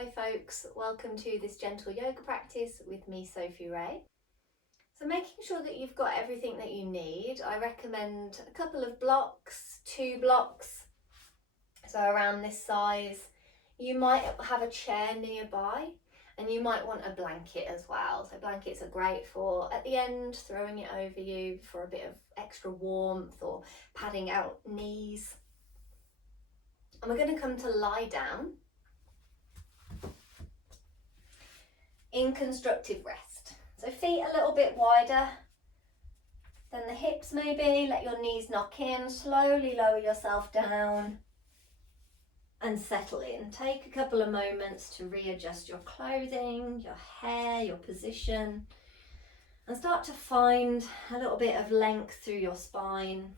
Hi folks, welcome to this gentle yoga practice with me, Sophie Rey. So making sure that you've got everything that you need, I recommend a couple of blocks, 2 blocks, so around this size. You might have a chair nearby and you might want a blanket as well. So blankets are great for, at the end, throwing it over you for a bit of extra warmth or padding out knees. And we're going to come to lie down in constructive rest. So feet a little bit wider than the hips maybe, let your knees knock in, slowly lower yourself down and settle in. Take a couple of moments to readjust your clothing, your hair, your position, and start to find a little bit of length through your spine.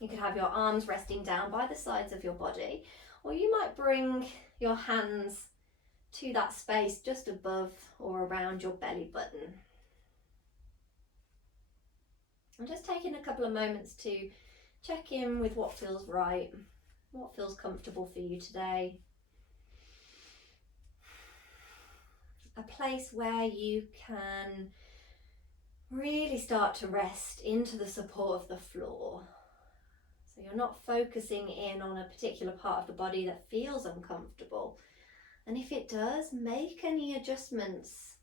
You could have your arms resting down by the sides of your body, or you might bring your hands to that space just above or around your belly button. I'm just taking a couple of moments to check in with what feels right, what feels comfortable for you today. A place where you can really start to rest into the support of the floor. So you're not focusing in on a particular part of the body that feels uncomfortable. And if it does, make any adjustments.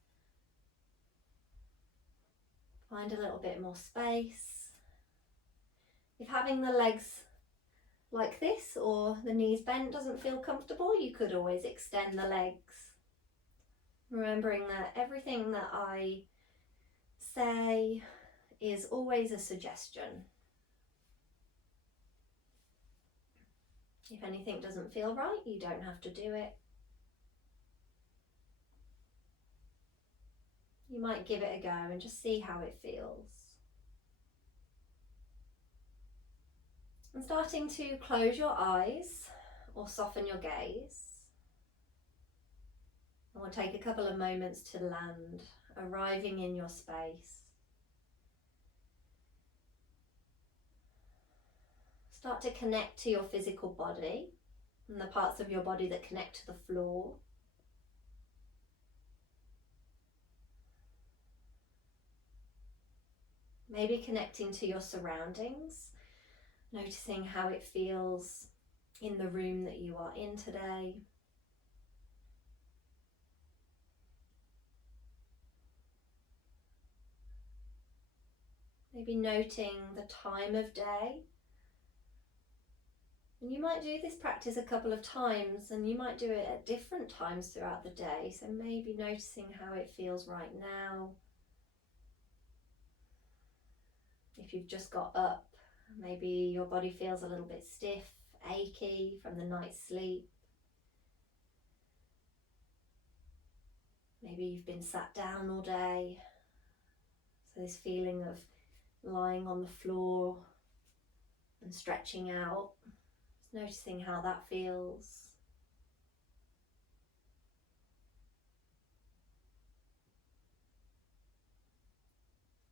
Find a little bit more space. If having the legs like this or the knees bent doesn't feel comfortable, you could always extend the legs. Remembering that everything that I say is always a suggestion. If anything doesn't feel right, you don't have to do it. You might give it a go and just see how it feels. And starting to close your eyes or soften your gaze. And we'll take a couple of moments to land, arriving in your space. Start to connect to your physical body and the parts of your body that connect to the floor. Maybe connecting to your surroundings, noticing how it feels in the room that you are in today. Maybe noting the time of day. And you might do this practice a couple of times and you might do it at different times throughout the day. So maybe noticing how it feels right now. If you've just got up, maybe your body feels a little bit stiff, achy from the night's sleep. Maybe you've been sat down all day. So this feeling of lying on the floor and stretching out, just noticing how that feels.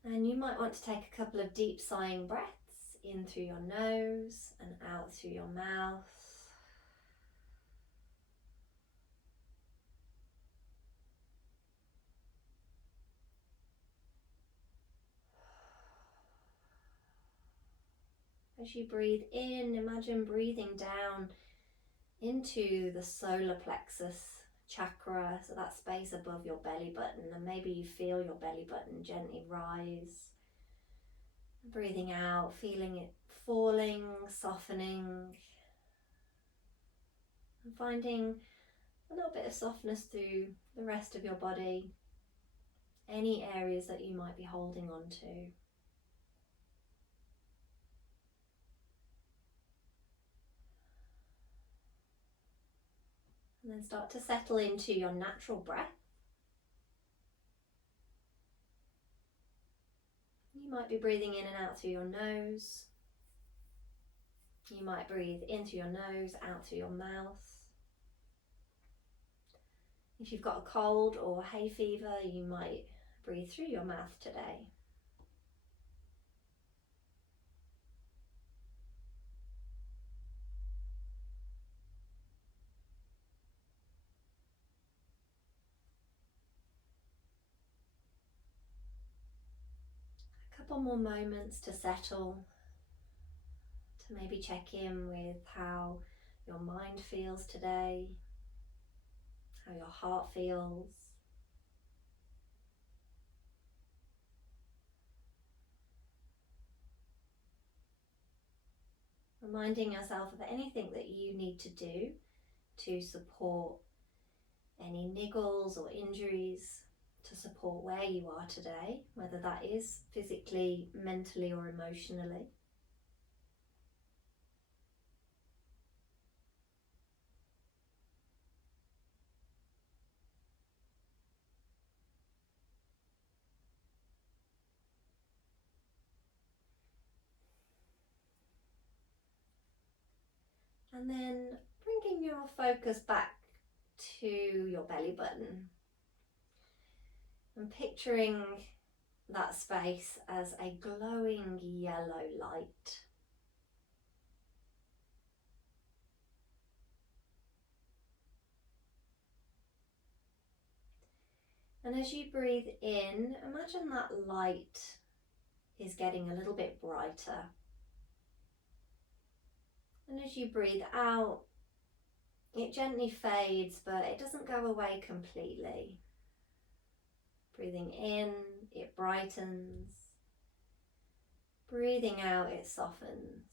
And you might want to take a couple of deep sighing breaths in through your nose and out through your mouth. As you breathe in, imagine breathing down into the Solar Plexus chakra, so that space above your belly button, and maybe you feel your belly button gently rise. Breathing out, feeling it falling, softening, and finding a little bit of softness through the rest of your body, any areas that you might be holding on to. And then start to settle into your natural breath. You might be breathing in and out through your nose. You might breathe in through your nose, out through your mouth. If you've got a cold or hay fever, you might breathe through your mouth today. couple more moments to settle, to maybe check in with how your mind feels today, how your heart feels. Reminding yourself of anything that you need to do to support any niggles or injuries, to support where you are today, whether that is physically, mentally or emotionally. And then bringing your focus back to your belly button and picturing that space as a glowing yellow light. And as you breathe in, imagine that light is getting a little bit brighter. And as you breathe out, it gently fades, but it doesn't go away completely. Breathing in, it brightens. Breathing out, it softens.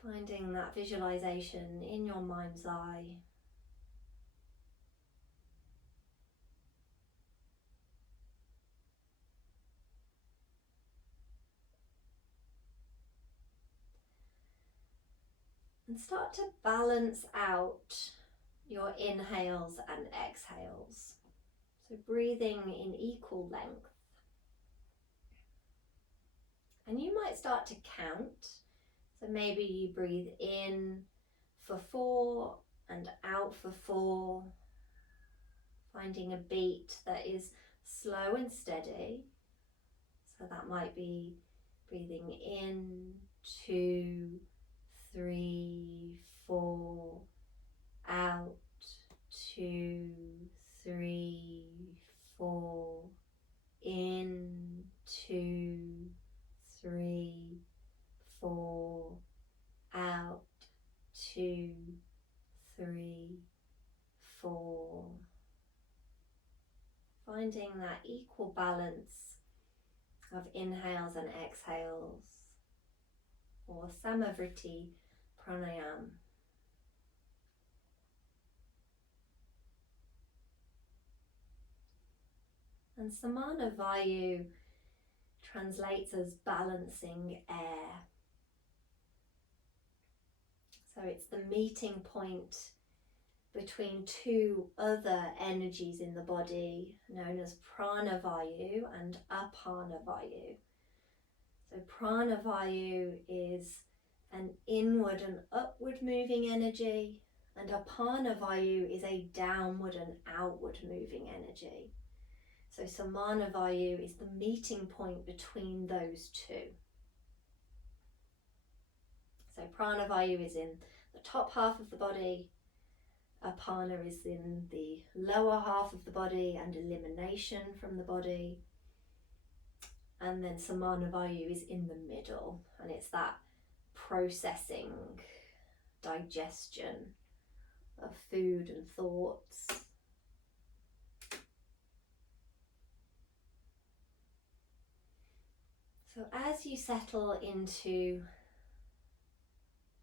Finding that visualization in your mind's eye. And start to balance out your inhales and exhales. So breathing in equal length. And you might start to count. So maybe you breathe in for 4 and out for 4. Finding a beat that is slow and steady. So that might be breathing in 2, 3, 4, out 2, 3, 4, in 2, 3, 4, out 2, 3, 4. Finding that equal balance of inhales and exhales, or Samavritti pranayam. And Samana-Vayu translates as balancing air. So it's the meeting point between two other energies in the body known as Prana-Vayu and Apana-Vayu. So Prana-Vayu is an inward and upward moving energy, and Apana-Vayu is a downward and outward moving energy. So Samana-Vayu is the meeting point between those two. So Prana-Vayu is in the top half of the body, Apana is in the lower half of the body and elimination from the body, and then Samana-Vayu is in the middle, and it's that processing, digestion of food and thoughts. So as you settle into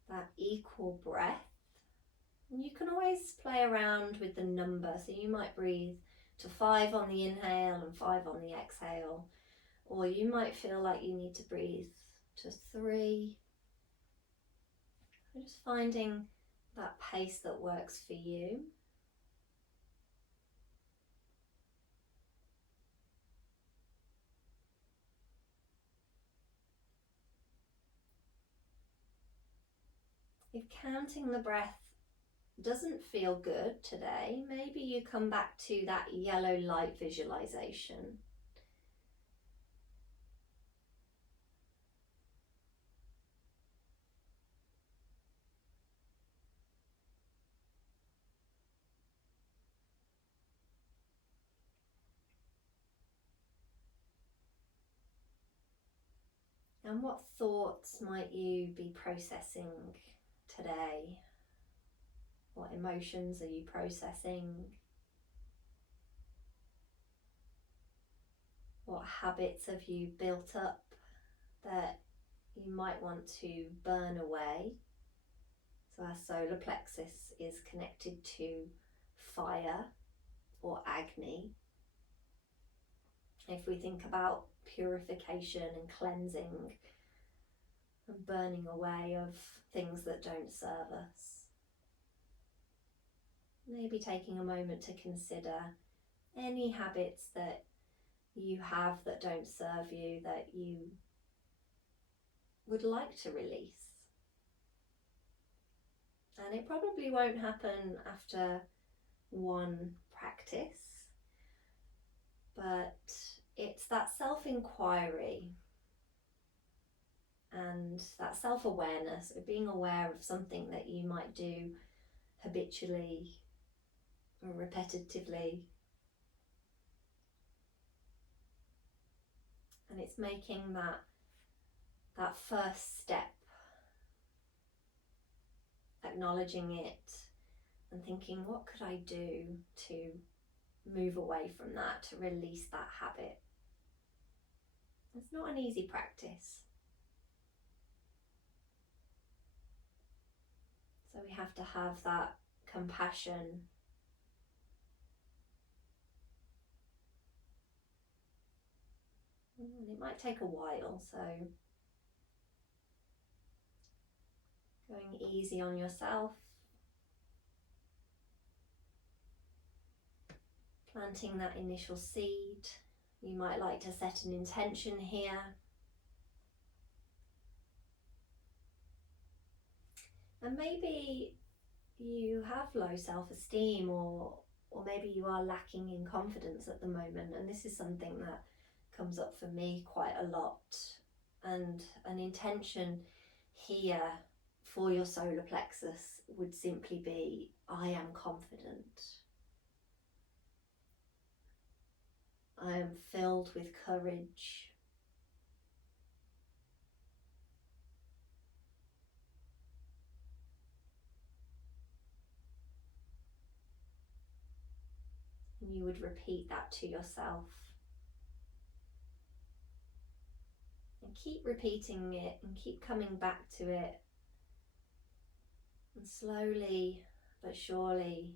that equal breath, you can always play around with the number. So you might breathe to 5 on the inhale and 5 on the exhale, or you might feel like you need to breathe to 3. So just finding that pace that works for you. If counting the breath doesn't feel good today, maybe you come back to that yellow light visualization. And what thoughts might you be processing today? What emotions are you processing? What habits have you built up that you might want to burn away? So our solar plexus is connected to fire or Agni. If we think about purification and cleansing and burning away of things that don't serve us, maybe taking a moment to consider any habits that you have that don't serve you, that you would like to release. And it probably won't happen after one practice, but it's that self-inquiry and that self-awareness of being aware of something that you might do habitually or repetitively. And it's making that first step, acknowledging it and thinking, what could I do to move away from that, to release that habit? It's not an easy practice. So we have to have that compassion and it might take a while, so going easy on yourself, planting that initial seed. You might like to set an intention here. And maybe you have low self-esteem or maybe you are lacking in confidence at the moment, and this is something that comes up for me quite a lot. And an intention here for your solar plexus would simply be, I am confident. I am filled with courage. And you would repeat that to yourself. And keep repeating it and keep coming back to it. And slowly but surely,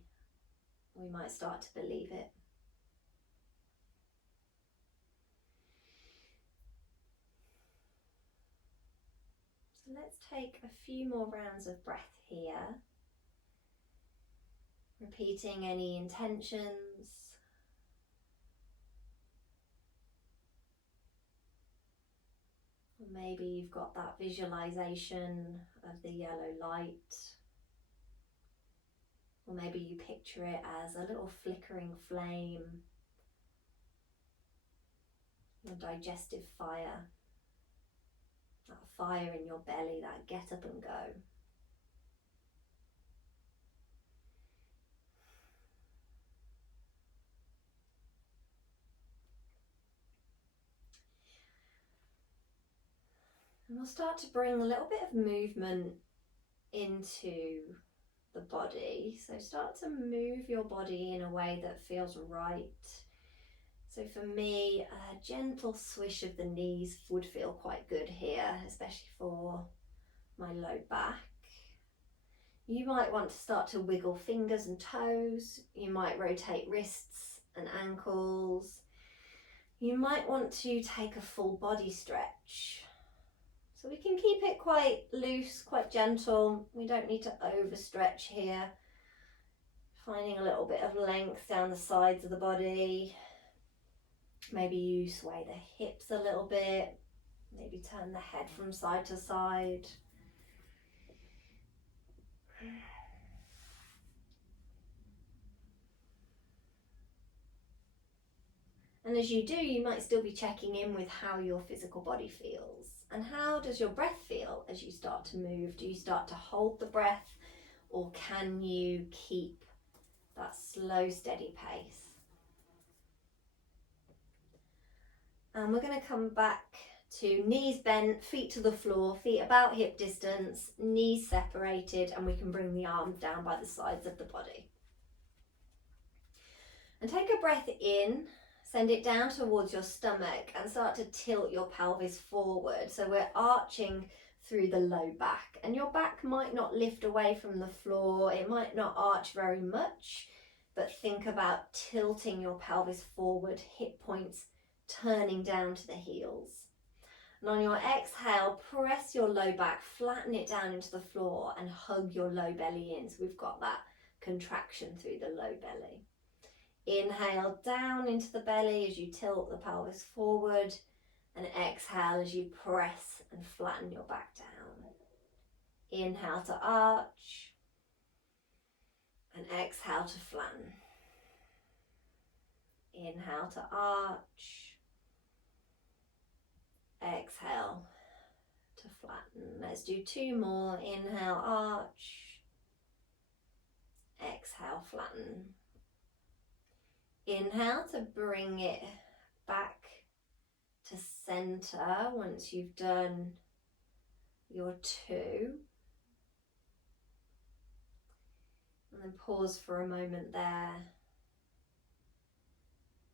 we might start to believe it. So let's take a few more rounds of breath here. Repeating any intentions. Or maybe you've got that visualization of the yellow light. Or maybe you picture it as a little flickering flame, your digestive fire, that fire in your belly, that get up and go. And we'll start to bring a little bit of movement into the body. So start to move your body in a way that feels right. So for me, a gentle swish of the knees would feel quite good here, especially for my low back. You might want to start to wiggle fingers and toes. You might rotate wrists and ankles. You might want to take a full body stretch. So we can keep it quite loose, quite gentle. We don't need to overstretch here. Finding a little bit of length down the sides of the body. Maybe you sway the hips a little bit. Maybe turn the head from side to side. And as you do, you might still be checking in with how your physical body feels. And how does your breath feel as you start to move? Do you start to hold the breath, or can you keep that slow, steady pace? And we're going to come back to knees bent, feet to the floor, feet about hip distance, knees separated, and we can bring the arms down by the sides of the body. And take a breath in, send it down towards your stomach and start to tilt your pelvis forward. So we're arching through the low back, and your back might not lift away from the floor, it might not arch very much, but think about tilting your pelvis forward, hip points turning down to the heels. And on your exhale, press your low back, flatten it down into the floor and hug your low belly in. So we've got that contraction through the low belly. Inhale down into the belly as you tilt the pelvis forward, and exhale as you press and flatten your back down. Inhale to arch, and exhale to flatten. Inhale to arch, exhale to flatten. Let's do 2 more. Inhale, arch, exhale, flatten. Inhale to bring it back to center once you've done your 2. And then pause for a moment there.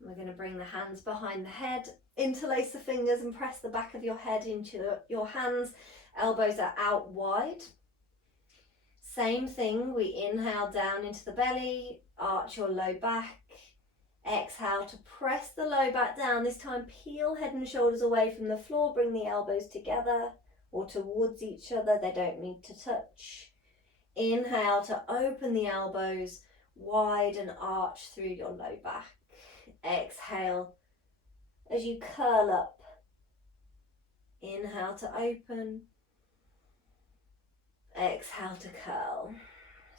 We're going to bring the hands behind the head, interlace the fingers and press the back of your head into your hands. Elbows are out wide. Same thing, we inhale down into the belly, arch your low back. Exhale to press the low back down. This time peel head and shoulders away from the floor, bring the elbows together or towards each other, they don't need to touch. Inhale to open the elbows wide and arch through your low back. Exhale as you curl up. Inhale to open. Exhale to curl.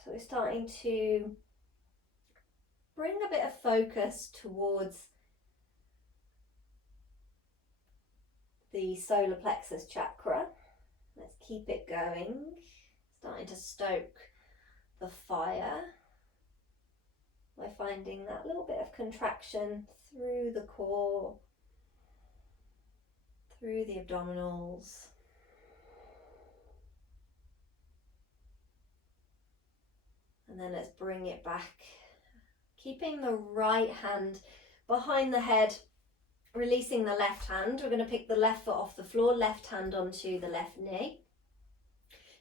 So we're starting to bring a bit of focus towards the Solar Plexus chakra. Let's keep it going. Starting to stoke the fire by finding that little bit of contraction through the core, through the abdominals. And then let's bring it back. Keeping the right hand behind the head, releasing the left hand. We're going to pick the left foot off the floor, left hand onto the left knee.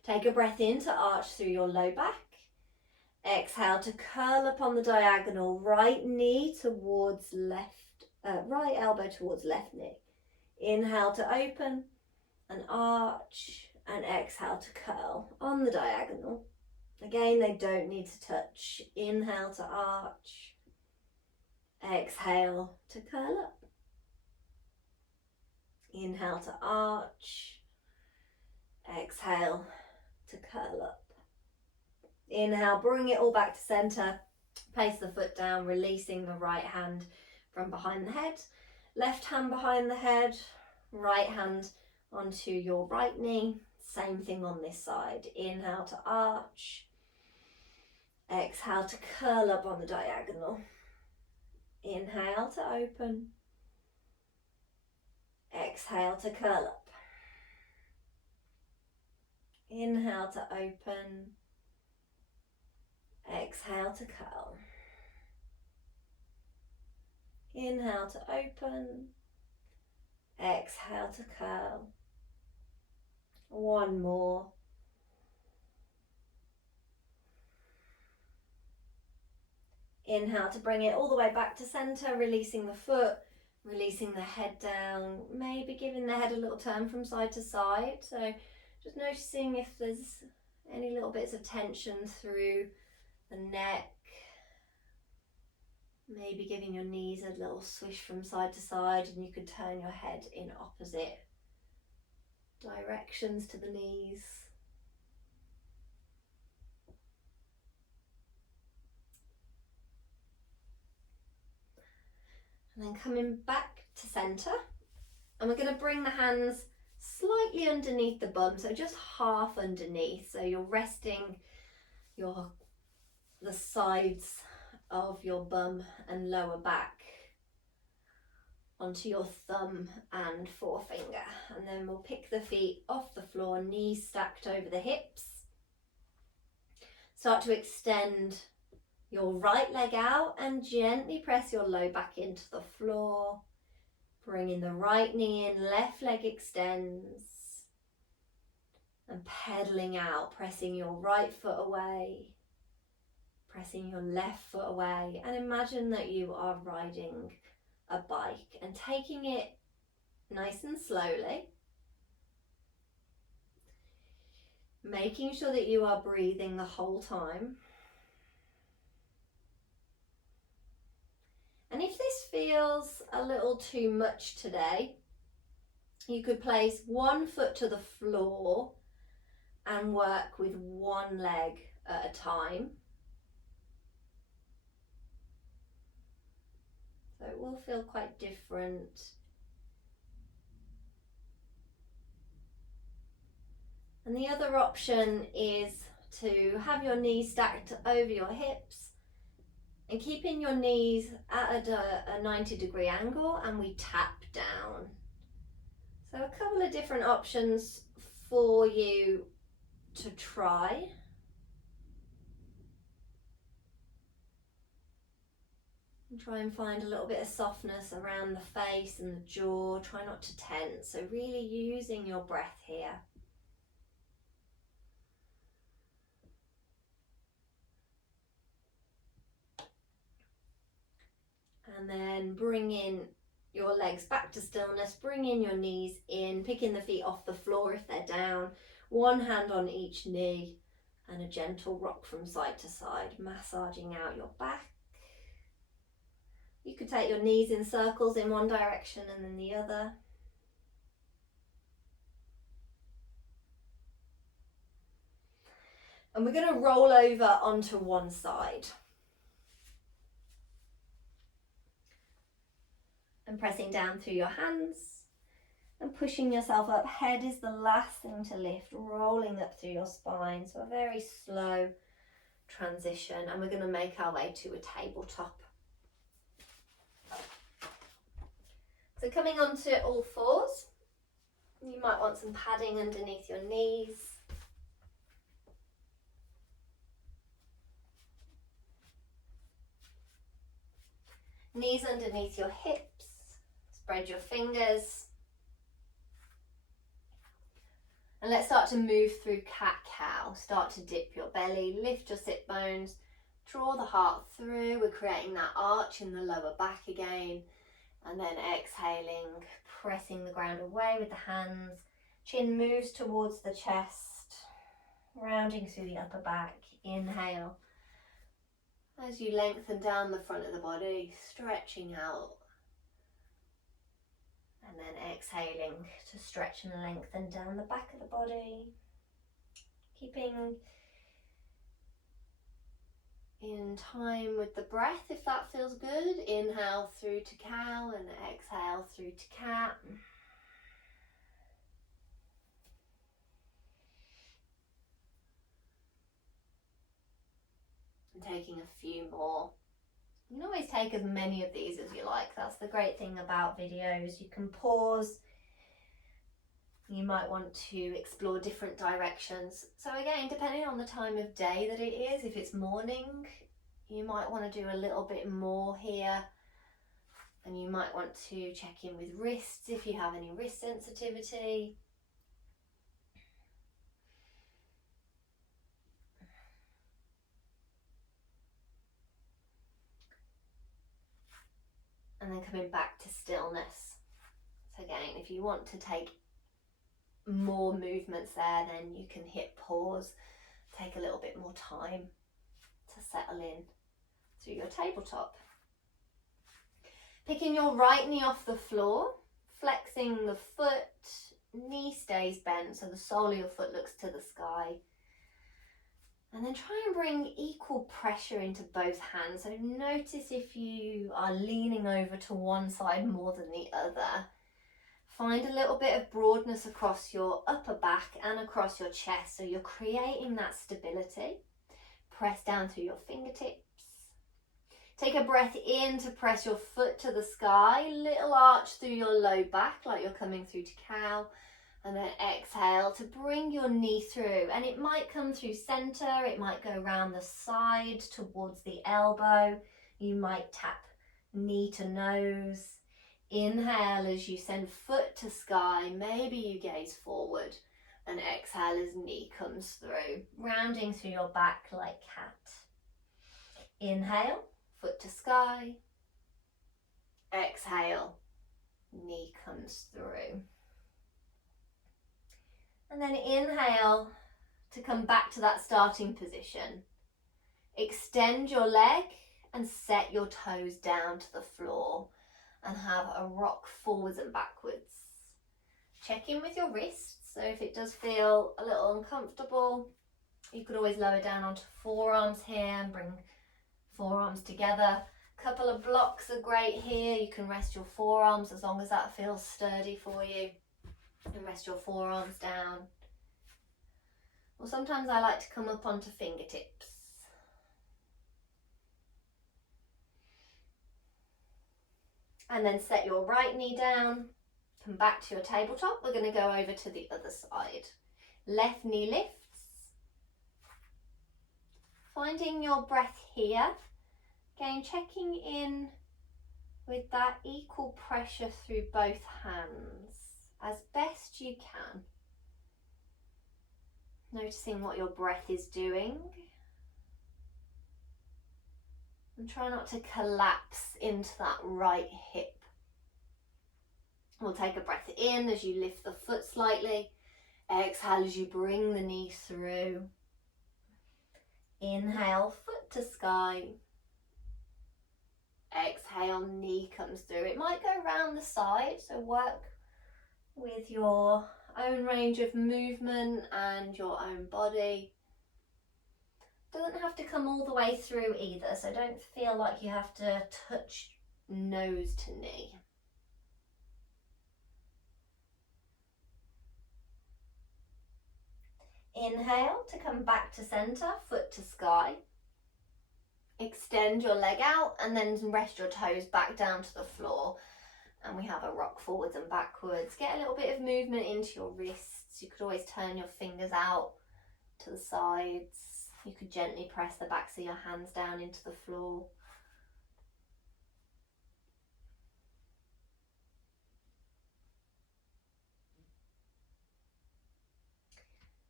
Take a breath in to arch through your low back. Exhale to curl up on the diagonal, right knee towards left, right elbow towards left knee. Inhale to open and arch, and exhale to curl on the diagonal. Again, they don't need to touch. Inhale to arch, exhale to curl up. Inhale to arch, exhale to curl up. Inhale, bring it all back to center. Place the foot down, releasing the right hand from behind the head. Left hand behind the head, right hand onto your right knee. Same thing on this side. Inhale to arch. Exhale to curl up on the diagonal. Inhale to open. Exhale to curl up. Inhale to open. Exhale to curl. Inhale to open. Exhale to curl. One more. Inhale to bring it all the way back to center, releasing the foot, releasing the head down, maybe giving the head a little turn from side to side. So just noticing if there's any little bits of tension through the neck, maybe giving your knees a little swish from side to side, and you could turn your head in opposite directions to the knees. And then coming back to center, and we're going to bring the hands slightly underneath the bum, so just half underneath, so you're resting the sides of your bum and lower back onto your thumb and forefinger, and then we'll pick the feet off the floor, knees stacked over the hips. Start to extend your right leg out and gently press your low back into the floor. Bringing the right knee in, left leg extends. And pedaling out, pressing your right foot away, pressing your left foot away, and imagine that you are riding a bike and taking it nice and slowly, making sure that you are breathing the whole time. And if this feels a little too much today, you could place one foot to the floor and work with one leg at a time. So it will feel quite different. And the other option is to have your knees stacked over your hips and keeping your knees at a 90-degree angle, and we tap down. So a couple of different options for you to try. And try and find a little bit of softness around the face and the jaw. Try not to tense. So really using your breath here. And then bring in your legs back to stillness. Bring in your knees in, picking the feet off the floor if they're down. One hand on each knee and a gentle rock from side to side, massaging out your back. You could take your knees in circles in one direction and then the other. And we're going to roll over onto one side. And pressing down through your hands and pushing yourself up. Head is the last thing to lift, rolling up through your spine. So a very slow transition, and we're going to make our way to a tabletop. So coming onto all fours, you might want some padding underneath your knees. Knees underneath your hips, spread your fingers. And let's start to move through cat-cow. Start to dip your belly, lift your sit bones, draw the heart through. We're creating that arch in the lower back again. And then exhaling, pressing the ground away with the hands. Chin moves towards the chest, rounding through the upper back. Inhale. As you lengthen down the front of the body, stretching out. And then exhaling to stretch and lengthen down the back of the body. Keeping in time with the breath if that feels good. Inhale through to cow and exhale through to cat. And taking a few more. You can always take as many of these as you like. That's the great thing about videos. You can pause. You might want to explore different directions. So again, depending on the time of day that it is, if it's morning, you might want to do a little bit more here. And you might want to check in with wrists if you have any wrist sensitivity. And then coming back to stillness. So again, if you want to take more movements there, then you can hit pause, take a little bit more time to settle in through your tabletop. Picking your right knee off the floor, flexing the foot, knee stays bent so the sole of your foot looks to the sky. And then try and bring equal pressure into both hands. So notice if you are leaning over to one side more than the other. Find a little bit of broadness across your upper back and across your chest. So you're creating that stability. Press down through your fingertips. Take a breath in to press your foot to the sky, little arch through your low back like you're coming through to cow, and then exhale to bring your knee through. And it might come through center, it might go around the side towards the elbow, you might tap knee to nose. Inhale as you send foot to sky, maybe you gaze forward, and exhale as knee comes through, rounding through your back like cat. Inhale, foot to sky. Exhale, knee comes through. And then inhale to come back to that starting position. Extend your leg and set your toes down to the floor and have a rock forwards and backwards. Check in with your wrists, so if it does feel a little uncomfortable, you could always lower down onto forearms here and bring forearms together. A couple of blocks are great here. You can rest your forearms as long as that feels sturdy for you, and rest your forearms down. Or sometimes I like to come up onto fingertips. And then set your right knee down, come back to your tabletop. We're going to go over to the other side. Left knee lifts. Finding your breath here. Again, checking in with that equal pressure through both hands as best you can. Noticing what your breath is doing. And try not to collapse into that right hip. We'll take a breath in as you lift the foot slightly. Exhale as you bring the knee through. Inhale, foot to sky. Exhale, knee comes through. It might go round the side, so work with your own range of movement and your own body. Doesn't have to come all the way through either, so don't feel like you have to touch nose to knee. Inhale to come back to center, foot to sky. Extend your leg out and then rest your toes back down to the floor. And we have a rock forwards and backwards. Get a little bit of movement into your wrists. You could always turn your fingers out to the sides. You could gently press the backs of your hands down into the floor.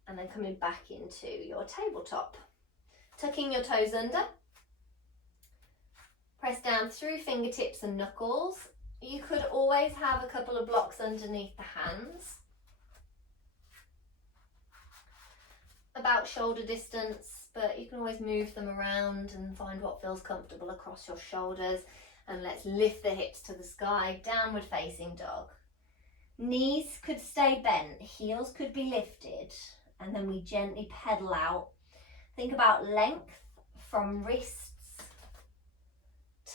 And then coming back into your tabletop. Tucking your toes under. Press down through fingertips and knuckles. You could always have a couple of blocks underneath the hands. About shoulder distance, but you can always move them around and find what feels comfortable across your shoulders. And let's lift the hips to the sky, downward facing dog. Knees could stay bent, heels could be lifted, and then we gently pedal out. Think about length from wrists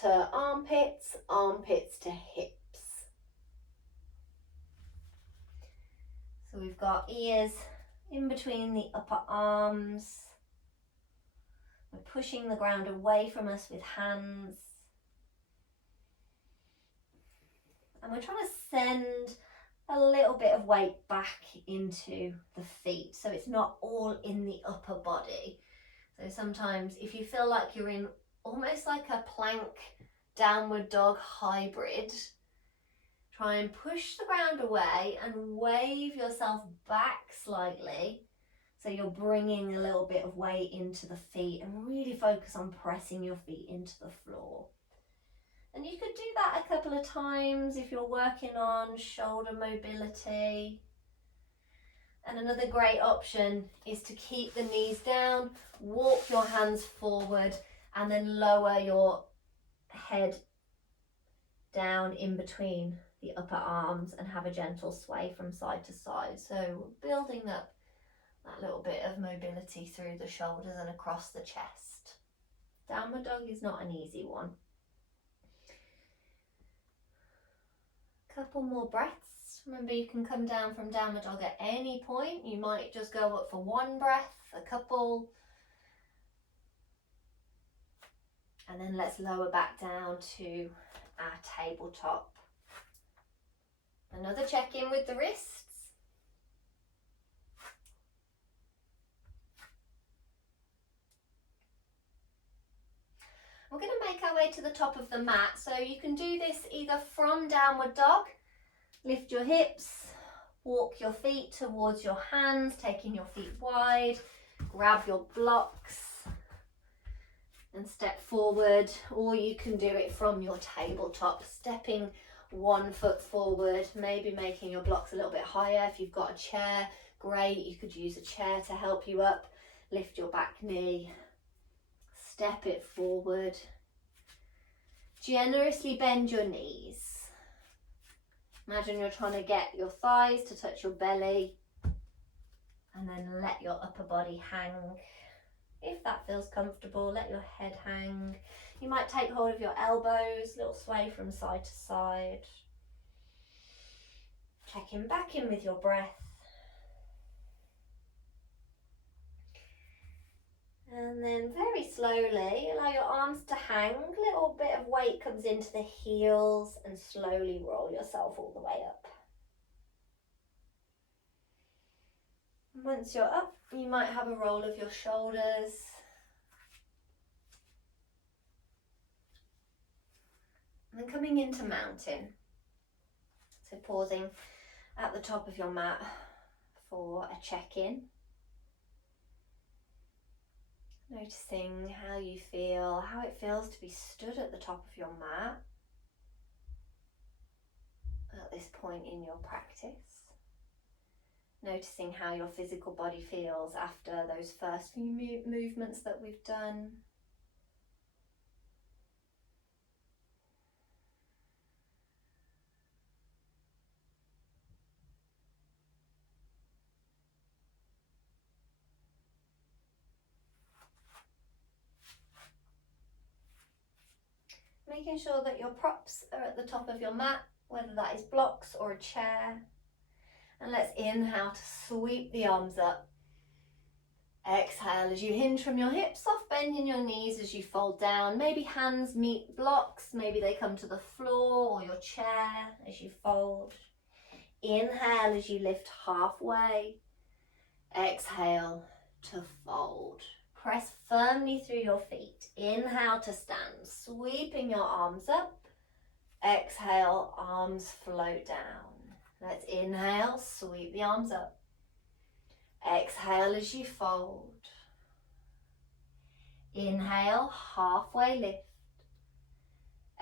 to armpits, armpits to hips. So we've got ears in between the upper arms. We're pushing the ground away from us with hands. And we're trying to send a little bit of weight back into the feet, so it's not all in the upper body. So sometimes if you feel like you're in almost like a plank downward dog hybrid, try and push the ground away and wave yourself back slightly, so you're bringing a little bit of weight into the feet, and really focus on pressing your feet into the floor. And you could do that a couple of times if you're working on shoulder mobility. And another great option is to keep the knees down, walk your hands forward, and then lower your head down in between the upper arms and have a gentle sway from side to side. So building up that little bit of mobility through the shoulders and across the chest. Downward dog is not an easy one. Couple more breaths. Remember, you can come down from downward dog at any point. You might just go up for one breath, a couple, And then let's lower back down to our tabletop. Another check-in with the wrists. We're going to make our way to the top of the mat. So you can do this either from downward dog. Lift your hips, walk your feet towards your hands, taking your feet wide. Grab your blocks and step forward, or you can do it from your tabletop, stepping 1 foot forward, maybe making your blocks a little bit higher. If you've got a chair, great, you could use a chair to help you up. Lift your back knee, step it forward. Generously bend your knees. Imagine you're trying to get your thighs to touch your belly, and then let your upper body hang. If that feels comfortable, let your head hang. You might take hold of your elbows, little sway from side to side. Checking back in with your breath. And then very slowly, allow your arms to hang. A little bit of weight comes into the heels and slowly roll yourself all the way up. Once you're up, you might have a roll of your shoulders. And then coming into mountain. So pausing at the top of your mat for a check-in. Noticing how you feel, how it feels to be stood at the top of your mat at this point in your practice. Noticing how your physical body feels after those first few movements that we've done. Making sure that your props are at the top of your mat, whether that is blocks or a chair. And let's inhale to sweep the arms up. Exhale as you hinge from your hips, soft bending your knees as you fold down. Maybe hands meet blocks, maybe they come to the floor or your chair as you fold. Inhale as you lift halfway. Exhale to fold. Press firmly through your feet. Inhale to stand, sweeping your arms up. Exhale, arms float down. Let's inhale, sweep the arms up. Exhale as you fold. Inhale, halfway lift.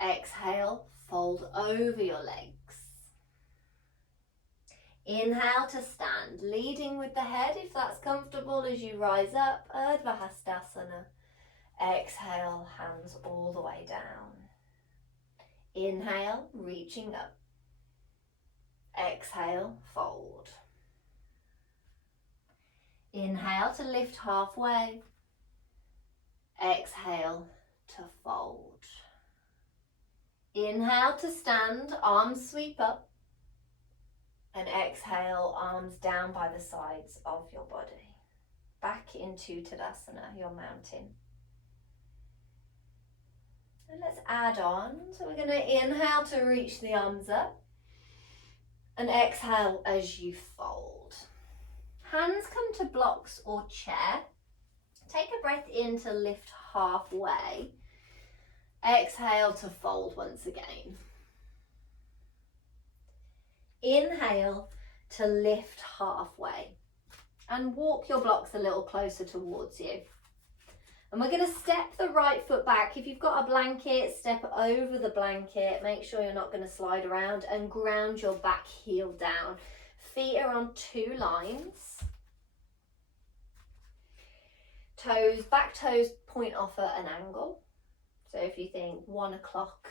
Exhale, fold over your legs. Inhale to stand, leading with the head if that's comfortable as you rise up, Urdhva Hastasana. Exhale, hands all the way down. Inhale, reaching up. Exhale, fold. Inhale to lift halfway. Exhale to fold. Inhale to stand, arms sweep up. And exhale, arms down by the sides of your body. Back into Tadasana, your mountain. And let's add on. So we're going to inhale to reach the arms up. And exhale as you fold. Hands come to blocks or chair. Take a breath in to lift halfway. Exhale to fold once again. Inhale to lift halfway. And walk your blocks a little closer towards you. And we're going to step the right foot back. If you've got a blanket, step over the blanket. Make sure you're not going to slide around and ground your back heel down. Feet are on 2 lines. Toes, back toes point off at an angle. So if you think 1 o'clock,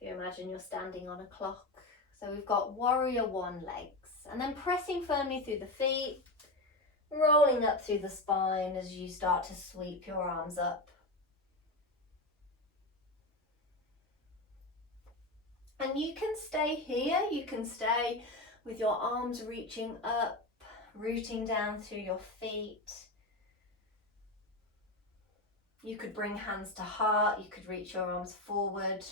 if you imagine you're standing on a clock. So we've got warrior 1 legs. And then pressing firmly through the feet. Rolling up through the spine as you start to sweep your arms up. And you can stay here, you can stay with your arms reaching up, rooting down through your feet. You could bring hands to heart, you could reach your arms forward,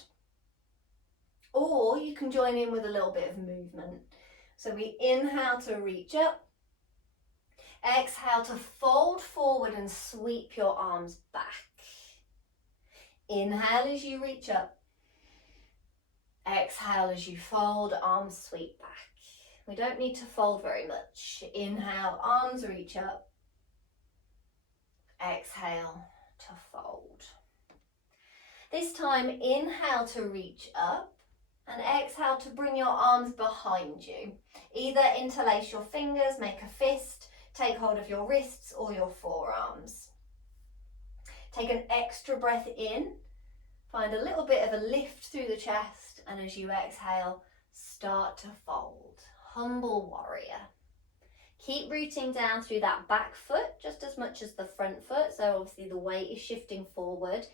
or you can join in with a little bit of movement. So we inhale to reach up, exhale to fold forward and sweep your arms back. Inhale as you reach up, exhale as you fold, arms sweep back. We don't need to fold very much. Inhale, arms reach up, exhale to fold. This time, inhale to reach up and exhale to bring your arms behind you. Either interlace your fingers, make a fist, take hold of your wrists or your forearms. Take an extra breath in, find a little bit of a lift through the chest, and as you exhale, start to fold. Humble warrior. Keep rooting down through that back foot just as much as the front foot, so obviously the weight is shifting forward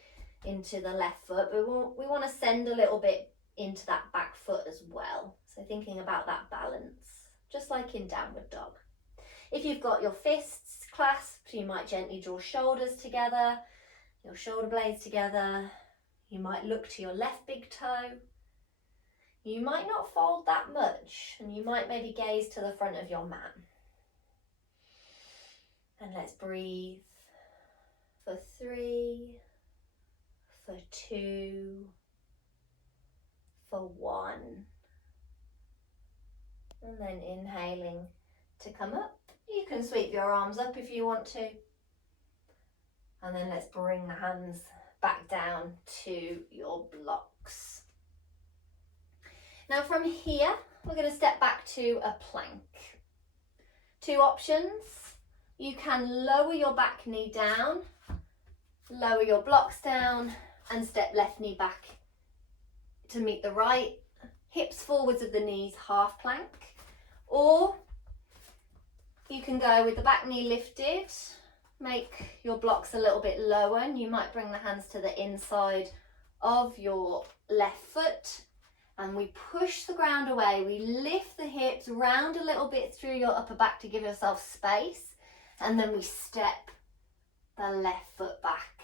into the left foot, but we want to send a little bit into that back foot as well. So thinking about that balance, just like in downward dog. If you've got your fists clasped, you might gently draw shoulders together, your shoulder blades together. You might look to your left big toe. You might not fold that much, and you might maybe gaze to the front of your mat. And let's breathe for 3, for 2, for 1. And then inhaling to come up. You can sweep your arms up if you want to. And then let's bring the hands back down to your blocks. Now from here, we're going to step back to a plank. 2 options. You can lower your back knee down, lower your blocks down, and step left knee back to meet the right. Hips forwards of the knees, half plank. Or you can go with the back knee lifted, make your blocks a little bit lower, and you might bring the hands to the inside of your left foot, and we push the ground away. We lift the hips, round a little bit through your upper back to give yourself space, and then we step the left foot back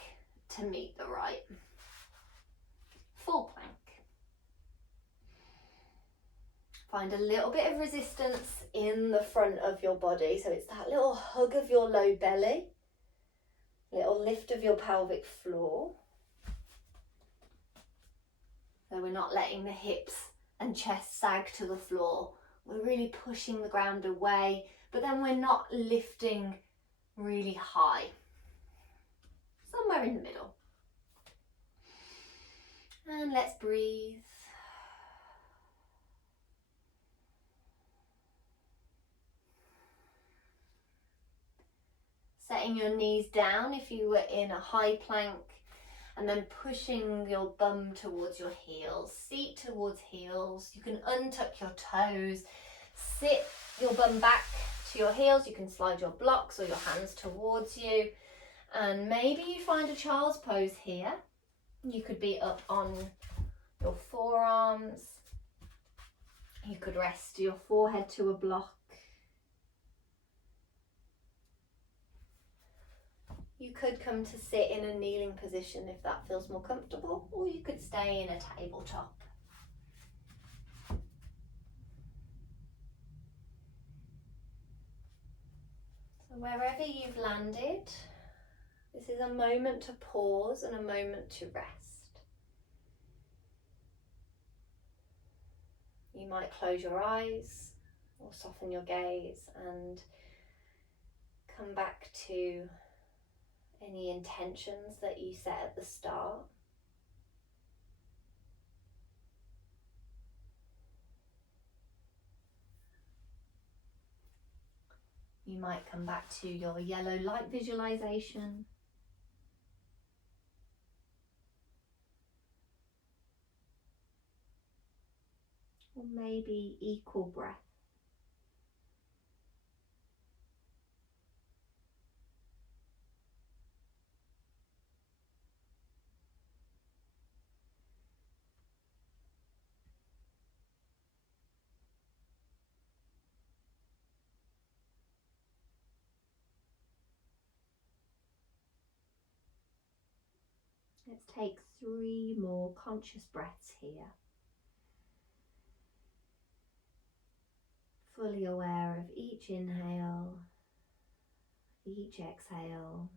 to meet the right. Full plank. Find a little bit of resistance in the front of your body, so it's that little hug of your low belly, little lift of your pelvic floor. So we're not letting the hips and chest sag to the floor. We're really pushing the ground away, but then we're not lifting really high. Somewhere in the middle. And let's breathe. Setting your knees down if you were in a high plank, and then pushing your bum towards your heels, seat towards heels. You can untuck your toes, sit your bum back to your heels. You can slide your blocks or your hands towards you, and maybe you find a child's pose here. You could be up on your forearms. You could rest your forehead to a block. You could come to sit in a kneeling position if that feels more comfortable, or you could stay in a tabletop. So wherever you've landed, this is a moment to pause and a moment to rest. You might close your eyes or soften your gaze and come back to any intentions that you set at the start. You might come back to your yellow light visualization. Or maybe equal breath. Let's take 3 more conscious breaths here. Fully aware of each inhale, each exhale.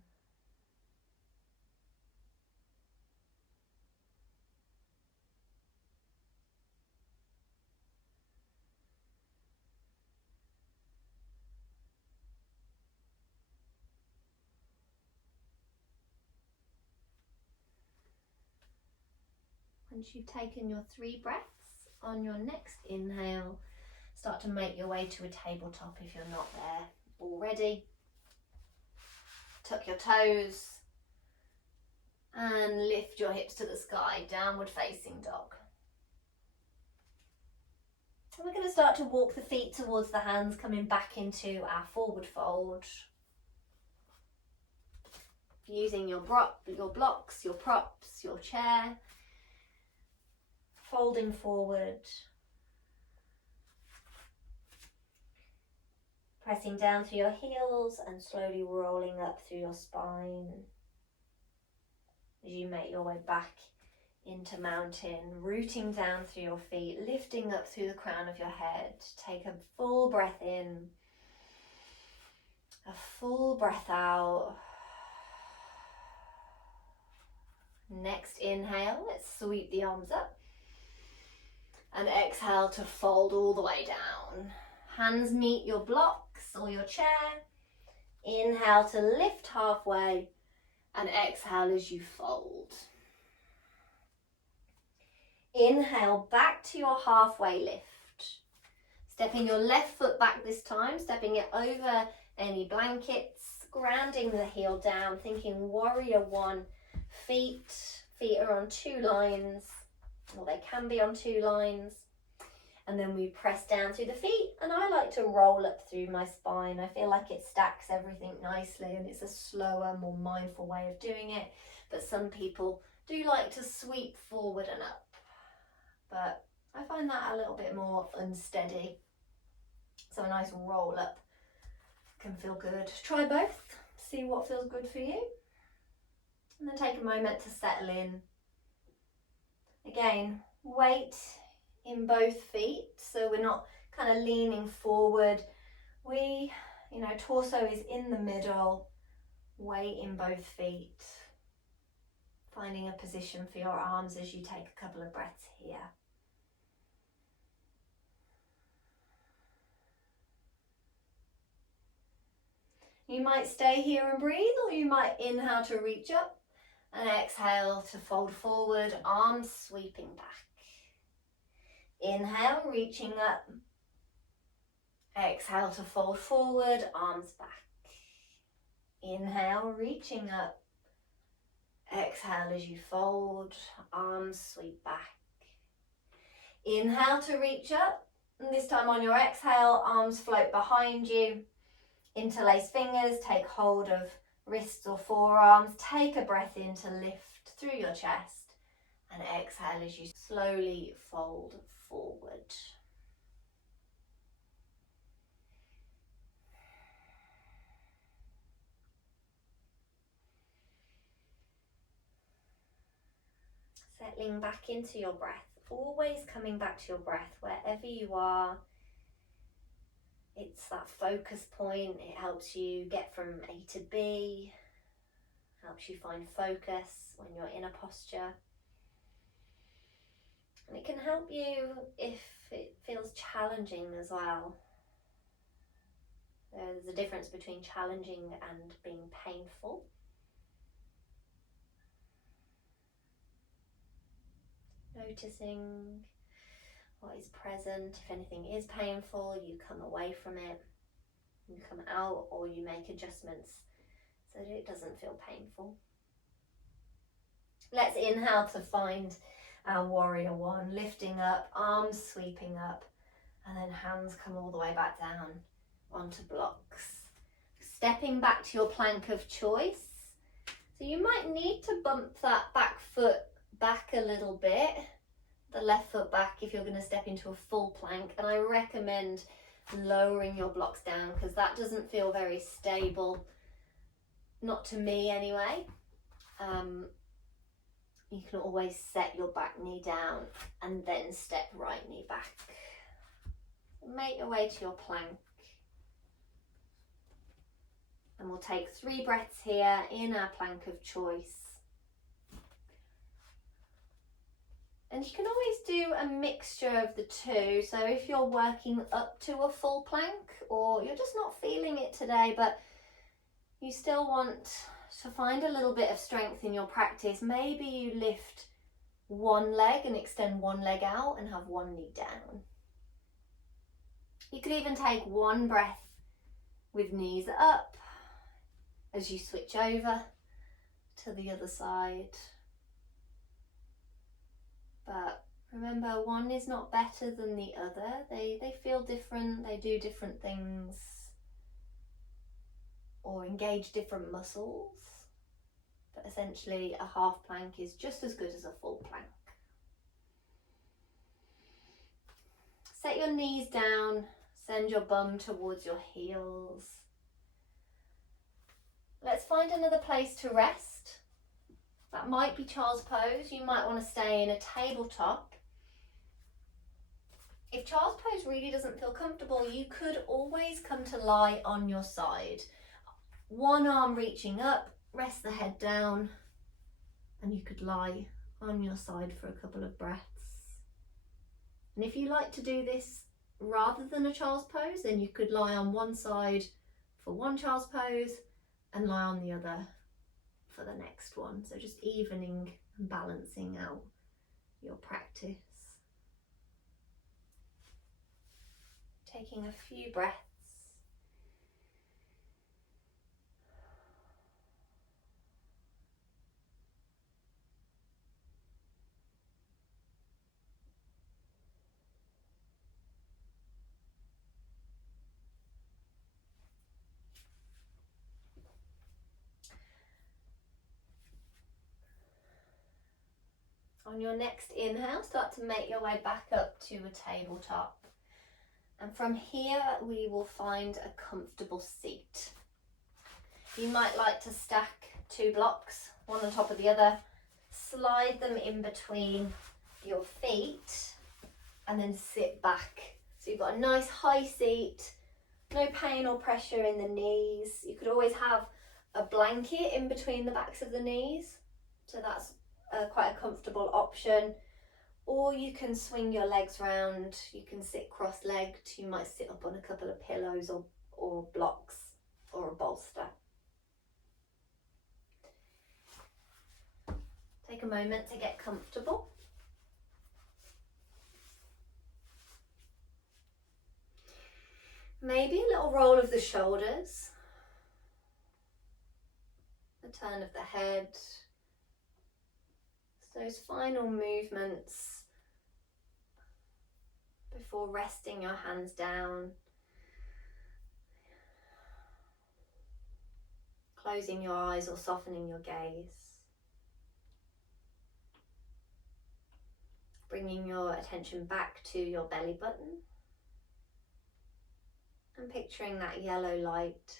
Once you've taken your 3 breaths, on your next inhale, start to make your way to a tabletop if you're not there already. Tuck your toes and lift your hips to the sky, downward facing dog. And we're going to start to walk the feet towards the hands, coming back into our forward fold. Using your blocks, your props, your chair. Folding forward. Pressing down through your heels and slowly rolling up through your spine. As you make your way back into mountain, rooting down through your feet, lifting up through the crown of your head. Take a full breath in, a full breath out. Next inhale, let's sweep the arms up. And exhale to fold all the way down. Hands meet your blocks or your chair. Inhale to lift halfway and exhale as you fold. Inhale back to your halfway lift. Stepping your left foot back this time, stepping it over any blankets, grounding the heel down, thinking warrior 1. Feet are on 2 lines. Well, they can be on 2 lines. And then we press down through the feet, and I like to roll up through my spine. I feel like it stacks everything nicely, and it's a slower, more mindful way of doing it. But some people do like to sweep forward and up. But I find that a little bit more unsteady. So a nice roll up can feel good. Try both, see what feels good for you. And then take a moment to settle in. Again, weight in both feet, so we're not kind of leaning forward. Torso is in the middle, weight in both feet. Finding a position for your arms as you take a couple of breaths here. You might stay here and breathe, or you might inhale to reach up. And exhale to fold forward, arms sweeping back. Inhale, reaching up. Exhale to fold forward, arms back. Inhale, reaching up. Exhale as you fold, arms sweep back. Inhale to reach up. And this time on your exhale, arms float behind you. Interlace fingers, take hold of wrists or forearms. Take a breath in to lift through your chest, and exhale as you slowly fold forward. Settling back into your breath, always coming back to your breath wherever you are. It's that focus point. It helps you get from A to B, helps you find focus when you're in a posture. And it can help you if it feels challenging as well. There's a difference between challenging and being painful. Noticing what is present. If anything is painful, you come away from it, you come out, or you make adjustments so that it doesn't feel painful. Let's inhale to find our warrior 1, lifting up, arms sweeping up, and then hands come all the way back down onto blocks. Stepping back to your plank of choice. So you might need to bump that back foot back a little bit, the left foot back if you're going to step into a full plank, and I recommend lowering your blocks down because that doesn't feel very stable, not to me anyway. You can always set your back knee down and then step right knee back. Make your way to your plank. And we'll take 3 breaths here in our plank of choice. And you can always do a mixture of the two. So if you're working up to a full plank, or you're just not feeling it today, but you still want to find a little bit of strength in your practice, maybe you lift one leg and extend one leg out and have one knee down. You could even take 1 breath with knees up as you switch over to the other side. But remember, one is not better than the other. They feel different, they do different things, or engage different muscles. But essentially, a half plank is just as good as a full plank. Set your knees down, send your bum towards your heels. Let's find another place to rest. That might be child's pose. You might want to stay in a tabletop. If child's pose really doesn't feel comfortable, you could always come to lie on your side. One arm reaching up, rest the head down, and you could lie on your side for a couple of breaths. And if you like to do this rather than a child's pose, then you could lie on one side for one child's pose and lie on the other for the next one. So just evening and balancing out your practice. Taking a few breaths. On your next inhale, start to make your way back up to a tabletop. And from here, we will find a comfortable seat. You might like to stack 2 blocks, one on top of the other, slide them in between your feet, and then sit back. So you've got a nice high seat, no pain or pressure in the knees. You could always have a blanket in between the backs of the knees, so that's quite a comfortable option. Or you can swing your legs round, you can sit cross-legged, you might sit up on a couple of pillows or blocks or a bolster. Take a moment to get comfortable. Maybe a little roll of the shoulders, a turn of the head. Those final movements before resting your hands down, closing your eyes or softening your gaze, bringing your attention back to your belly button and picturing that yellow light,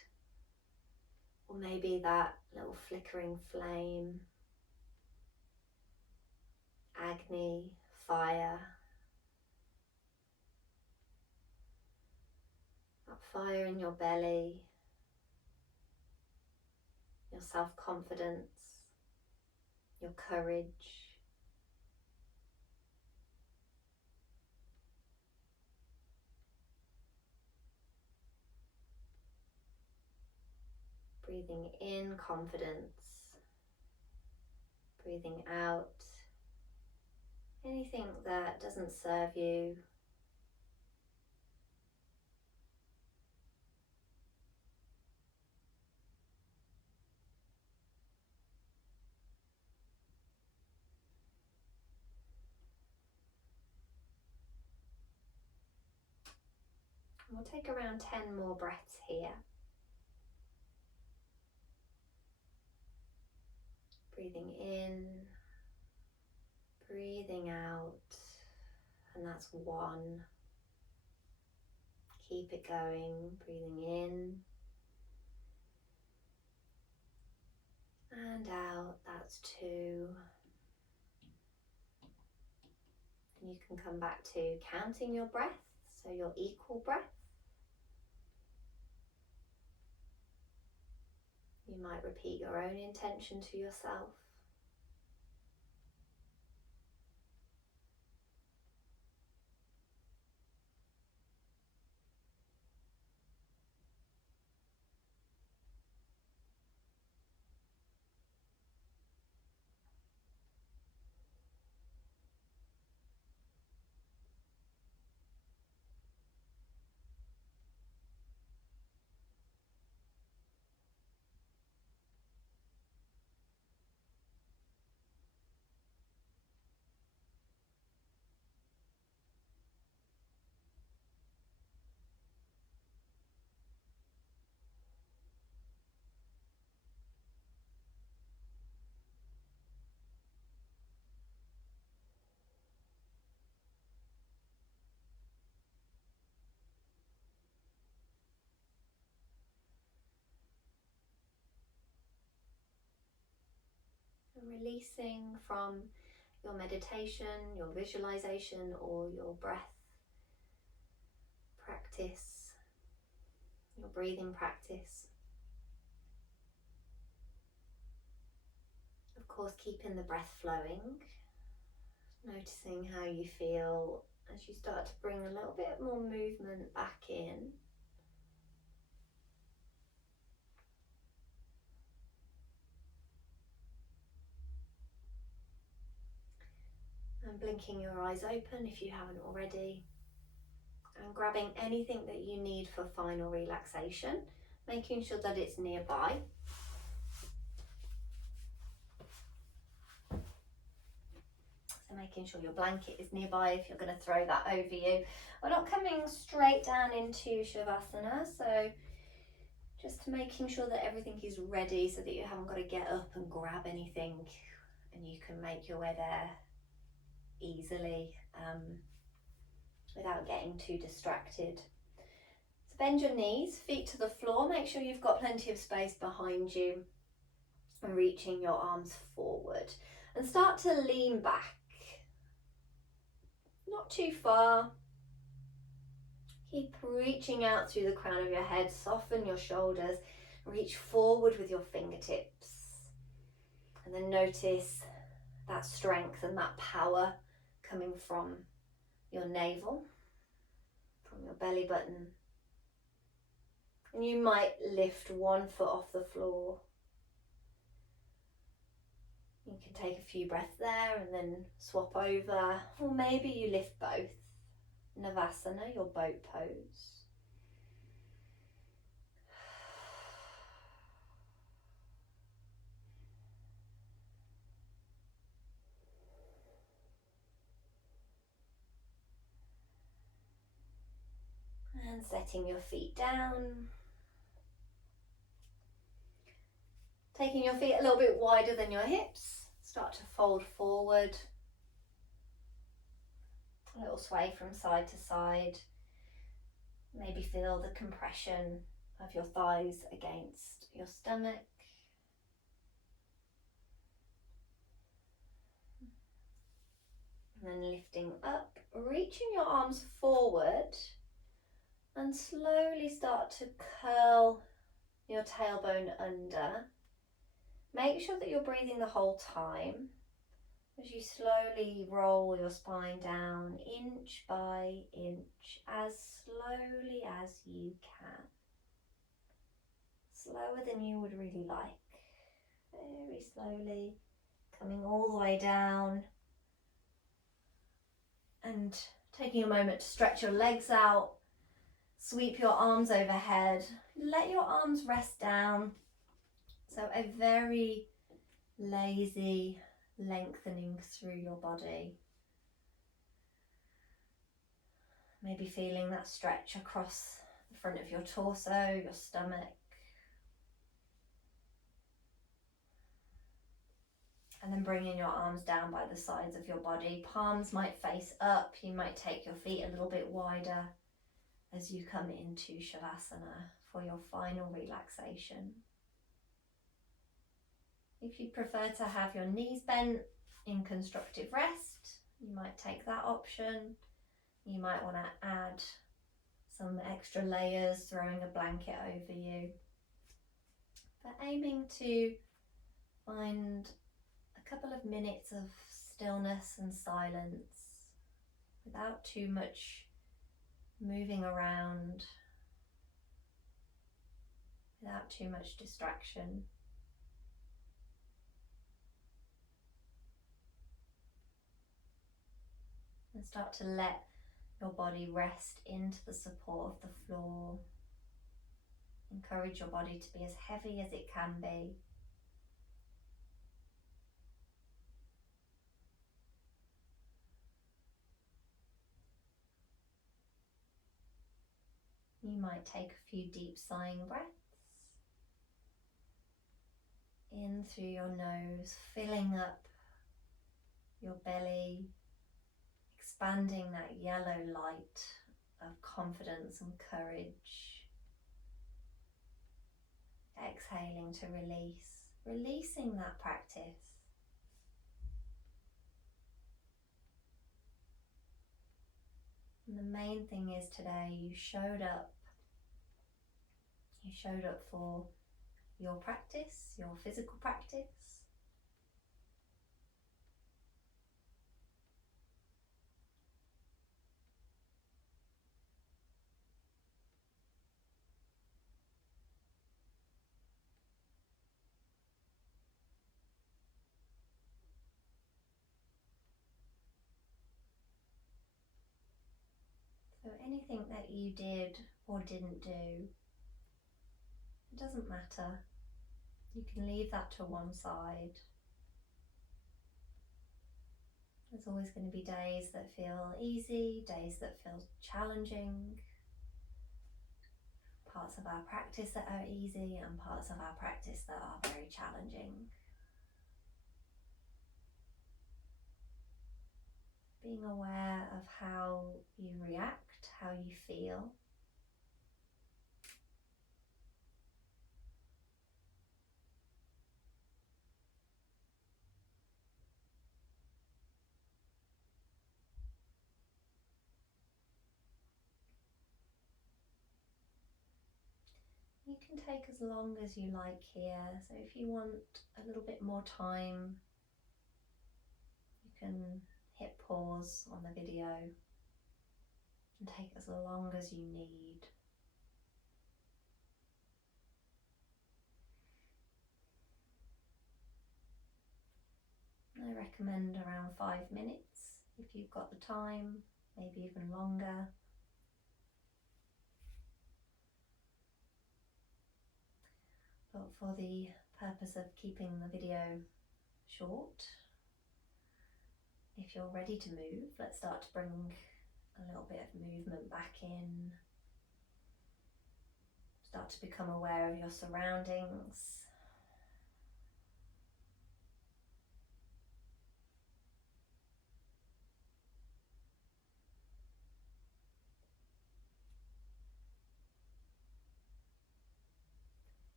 or maybe that little flickering flame. Agni, fire. That fire in your belly, your self-confidence, your courage. Breathing in confidence, breathing out anything that doesn't serve you. We'll take around 10 more breaths here. Breathing in, breathing out, and that's 1. Keep it going, breathing in and out, that's 2. You can come back to counting your breath, so your equal breath. You might repeat your own intention to yourself. And releasing from your meditation, your visualization, or your breath practice, your breathing practice. Of course, keeping the breath flowing, noticing how you feel as you start to bring a little bit more movement back in. And blinking your eyes open if you haven't already. And grabbing anything that you need for final relaxation, making sure that it's nearby. So making sure your blanket is nearby if you're going to throw that over you. We're not coming straight down into Shavasana, so just making sure that everything is ready so that you haven't got to get up and grab anything, and you can make your way there easily without getting too distracted. So bend your knees, feet to the floor, make sure you've got plenty of space behind you, and reaching your arms forward. And start to lean back, not too far. Keep reaching out through the crown of your head, soften your shoulders, reach forward with your fingertips. And then notice that strength and that power coming from your navel, from your belly button. And you might lift one foot off the floor. You can take a few breaths there and then swap over, or maybe you lift both. Navasana, your boat pose. And setting your feet down. Taking your feet a little bit wider than your hips. Start to fold forward. A little sway from side to side. Maybe feel the compression of your thighs against your stomach. And then lifting up, reaching your arms forward, and slowly start to curl your tailbone under. Make sure that you're breathing the whole time as you slowly roll your spine down inch by inch, as slowly as you can. Slower than you would really like. Very slowly, coming all the way down. And taking a moment to stretch your legs out, sweep your arms overhead, let your arms rest down. So a very lazy lengthening through your body. Maybe feeling that stretch across the front of your torso, your stomach. And then bringing your arms down by the sides of your body. Palms might face up. You might take your feet a little bit wider as you come into Shavasana for your final relaxation. If you prefer to have your knees bent in constructive rest, You might take that option. You might want to add some extra layers, throwing a blanket over you. But aiming to find a couple of minutes of stillness and silence without too much moving around, without too much distraction. And start to let your body rest into the support of the floor. Encourage your body to be as heavy as it can be. You might take a few deep sighing breaths in through your nose, filling up your belly, expanding that yellow light of confidence and courage. Exhaling to release, releasing that practice. And the main thing is today you showed up. You showed up for your practice, your physical practice. So anything that you did or didn't do, it doesn't matter. You can leave that to one side. There's always going to be days that feel easy, days that feel challenging, parts of our practice that are easy and parts of our practice that are very challenging. Being aware of how you react, how you feel. You can take as long as you like here, so if you want a little bit more time, you can hit pause on the video and take as long as you need. I recommend around 5 minutes if you've got the time, maybe even longer. But for the purpose of keeping the video short, if you're ready to move, let's start to bring a little bit of movement back in. Start to become aware of your surroundings.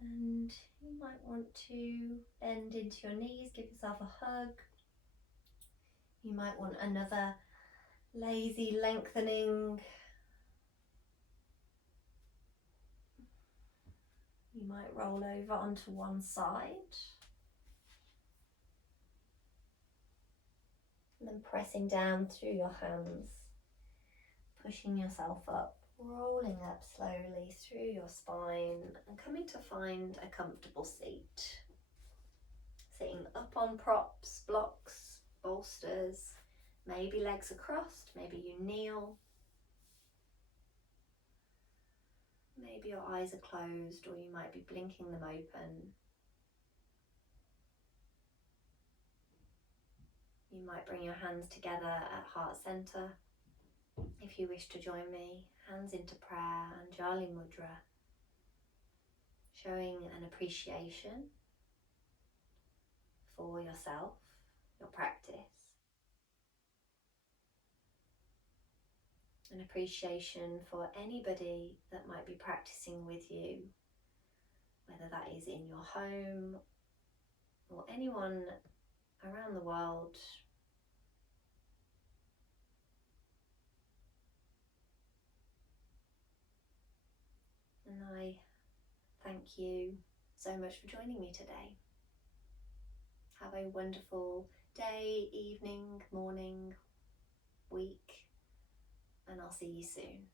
And you might want to bend into your knees, give yourself a hug. You might want another lazy lengthening. You might roll over onto one side. And then pressing down through your hands, pushing yourself up, rolling up slowly through your spine and coming to find a comfortable seat. Sitting up on props, blocks, bolsters, maybe legs are crossed, maybe you kneel. Maybe your eyes are closed or you might be blinking them open. You might bring your hands together at Heart Centre. If you wish to join me, hands into prayer, Anjali Mudra, showing an appreciation for yourself, your practice, an appreciation for anybody that might be practicing with you, whether that is in your home or anyone around the world And I thank you so much for joining me today. Have a wonderful day, evening, morning, week, and I'll see you soon.